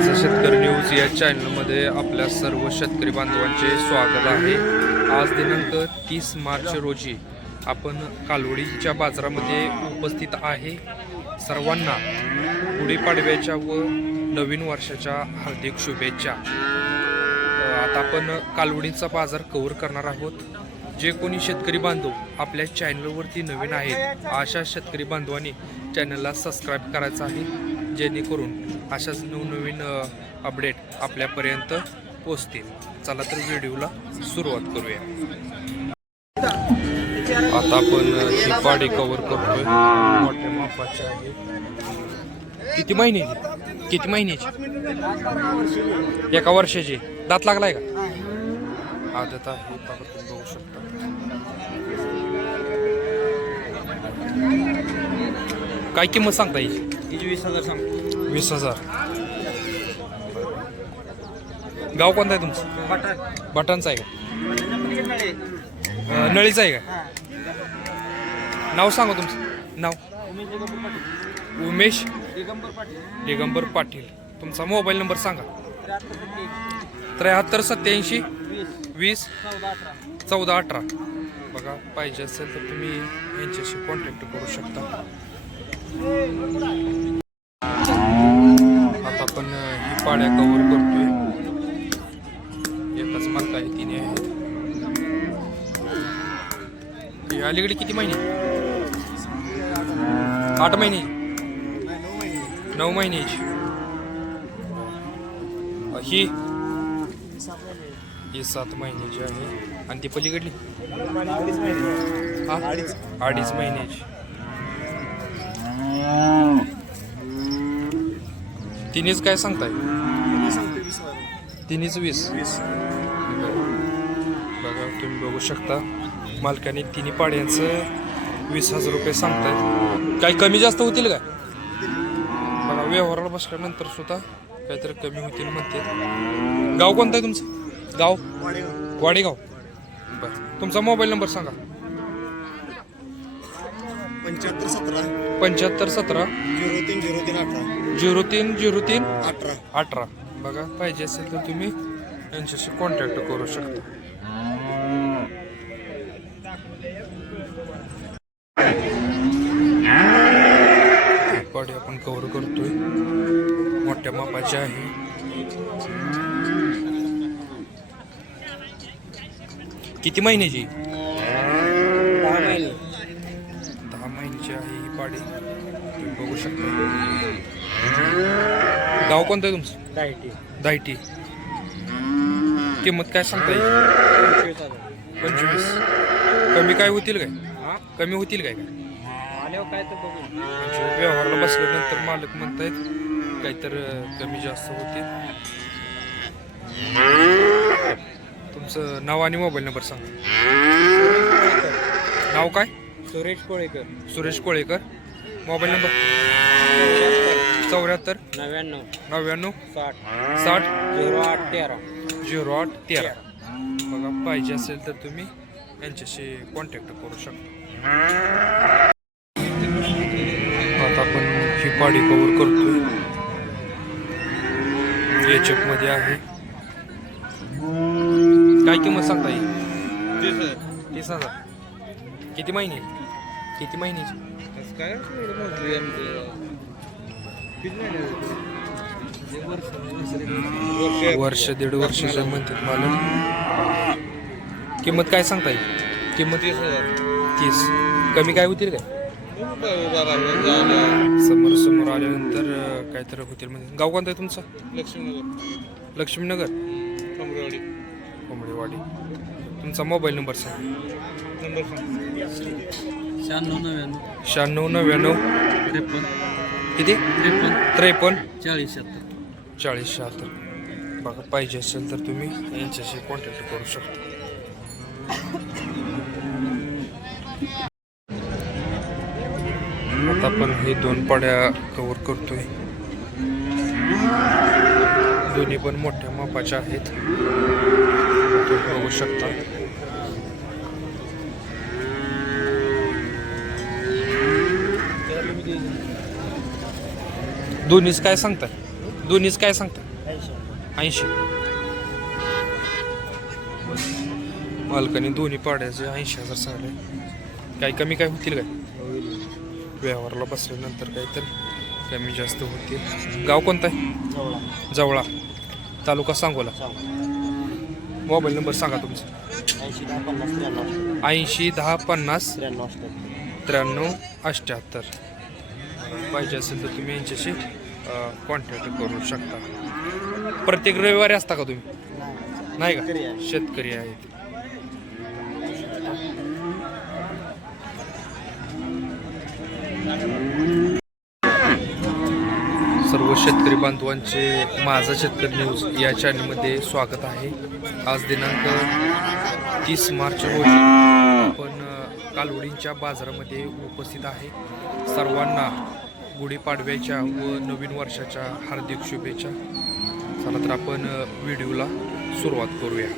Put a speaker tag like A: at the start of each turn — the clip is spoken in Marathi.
A: माझं शेतकरी न्यूज या चॅनलमध्ये आपल्या सर्व शेतकरी बांधवांचे स्वागत आहे. आज दिनांक तीस मार्च रोजी आपण कालवडीच्या बाजारामध्ये उपस्थित आहे. सर्वांना गुढीपाडव्याच्या व नवीन वर्षाच्या हार्दिक शुभेच्छा. आता आपण कालवडीचा बाजार कव्हर करणार आहोत. जे कोणी शेतकरी बांधव आपल्या चॅनलवरती नवीन आहेत अशा शेतकरी बांधवांनी चॅनलला सबस्क्राईब करायचं आहे. जेणेकरून अशाच नवनवीन अपडेट आपल्यापर्यंत पोचतील चला तर व्हिडिओला सुरुवात करूया. आता आपण अ, पाडी कव्हर करतोय. मोठ्या मापाची आहे. किती महिन्याची किती महिन्याची एका वर्षाची. दात लागलाय का? आदत आहे. बघा तुम्ही बघू शकता. काय किंमत सांगता येईल
B: हिची वीस हजार सांग.
A: वीस हजार. गाव कोणतं आहे तुमचं?
B: बटाट
A: बटांचं आहे का? अं, नळीचं आहे का? नाव सांगा तुमचं. नाव? उमेश
B: दिगंबर पाटील.
A: दिगंबर पाटील. तुमचा मोबाईल नंबर सांगा.
B: त्र्याहत्तर
A: त्र्याहत्तर सत्याऐंशी.
B: वीस.
A: वीस.
B: चौदा अठरा.
A: चौदा अठरा. बघा पाहिजे असेल तर तुम्ही यांच्याशी कॉन्टॅक्ट करू शकता. आता आपण ही पाड्या कव्हर करतोय. एकाच मार्क आहे तिने आहेत. ही अलीकडे किती महिने? आठ महिने? नऊ महिन्याची ही? ही सात महिन्याची आहे. आणि ती पलीकडली? हा?
B: अडीच
A: महिन्याची. तिनेच काय सांगताय?
B: सांगते वीस हजार.
A: तिनेच वीस?
B: वीस.
A: बघा तुम्ही बघू शकता. मालकाने तिन्ही पाड्यांचं वीस हजार रुपये सांगतायत. काही कमी जास्त होतील काय? बघा व्यवहाराला बसल्यानंतर सुद्धा काहीतरी कमी होतील म्हणते गाव कोणतं आहे तुमचं? गाव?
B: वाडेगाव.
A: वाडेगाव. बरं. तुमचा मोबाईल नंबर सांगा.
B: पंच्याहत्तर सतरा.
A: पंच्याहत्तर सतरा.
B: झिरो तीन झिरो तीन अठरा.
A: झिरो तीन झिरो तीन.
B: अठरा.
A: अठरा. बघा पाहिजे असेल तर तुम्ही यांच्याशी कॉन्टॅक्ट करू शकता. पाडी आपण कव्हर करतोय. मोठ्या मापाची आहे. किती महिन्याची? तुम्ही बघू शकता. गाव कोणतं आहे तुमचं?
B: डायटी
A: दायटी. किंमत काय सांगता येईल?
B: पंचवीस
A: कमी काय होतील काय?
B: हा?
A: कमी होतील काय? काय
B: आल्यावर काय तर बघू.
A: म्हणजे व्यवहारला बसल्यानंतर मालक म्हणतायत काहीतर कमी जास्त होतील. तुमचं नाव आणि मोबाईल नंबर सांगा. नाव काय?
B: सुरेश कोळेकर.
A: सुरेश कोळेकर. Mobile number? चौऱ्याहत्तर.
B: नव्याण्णव.
A: नव्याण्णव.
B: साठ.
A: साठ.
B: झिरो आठ तेरा.
A: झिरो आठ तेरा. बघा पाहिजे असेल तर तुम्ही यांच्याशी कॉन्टॅक्ट करू शकता. आता आपण ही पाडी कव्हर करतोय. एच मध्ये आहे. काय किंमत सांगता येईल? तीस हजार. किती महिने? किती महिन्याची
B: काय
A: वर्ष दीड वर्षाच्या म्हणतात मला किंमत काय सांगता येईल किंमत? तीस कमी काय होतील काय? समोर समोर आल्यानंतर अं, काहीतरी होतील म्हणजे गाव कोणतं आहे तुमचं?
B: लक्ष्मीनगर.
A: लक्ष्मीनगर?
B: कमरेवाडी.
A: कोंबडीवाडी तुमचा मोबाईल नंबर सांग.
B: नंबर शहाण्णव नव्याण्णव.
A: शहाण्णव नव्याण्णव.
B: त्रेपन्न.
A: किती?
B: त्रेपन्न.
A: त्रेपन्न?
B: चाळीस शहात्तर.
A: चाळीस शहात्तर. बघा पाहिजे असेल तर तुम्ही यांच्याशी कॉन्टॅक्ट करू शकता. आता आपण हे दोन पाड्या कव्हर करतोय. दोन्ही पण मोठ्या मापाच्या आहेत. तुम्ही बघू शकता. दोन्हीच काय सांगताय दोन्हीच काय सांगताय ऐंशी. मालकाने दोन्ही पाड्याचे ऐंशी हजार सांगले. काही कमी काय होतील काय? व्यवहाराला बसल्यानंतर काहीतरी कमी जास्त होतील. गाव कोणतं आहे? जवळा. तालुका सांगोला. मोबाईल नंबर सांगा तुमचा.
C: ऐंशी दहा पन्नास त्र्याण्णव
A: ऐंशी अठ्ठ्याहत्तर पाहिजे असेल तर तुम्ही यांच्याशी कॉन्टॅक्ट करू शकता. प्रत्येक रविवारी असता का तुम्ही? नाही का. शेतकरी आहेत सर्व शेतकरी बांधवांचे माझा शेतकरी न्यूज या चॅनलमध्ये स्वागत आहे. आज दिनांक तीस मार्च रोजी आपण कालवडींच्या बाजारामध्ये उपस्थित आहे. सर्वांना गुढीपाडव्याच्या व नवीन वर्षाच्या हार्दिक शुभेच्छा. चला तर आपण व्हिडिओला सुरुवात करूया.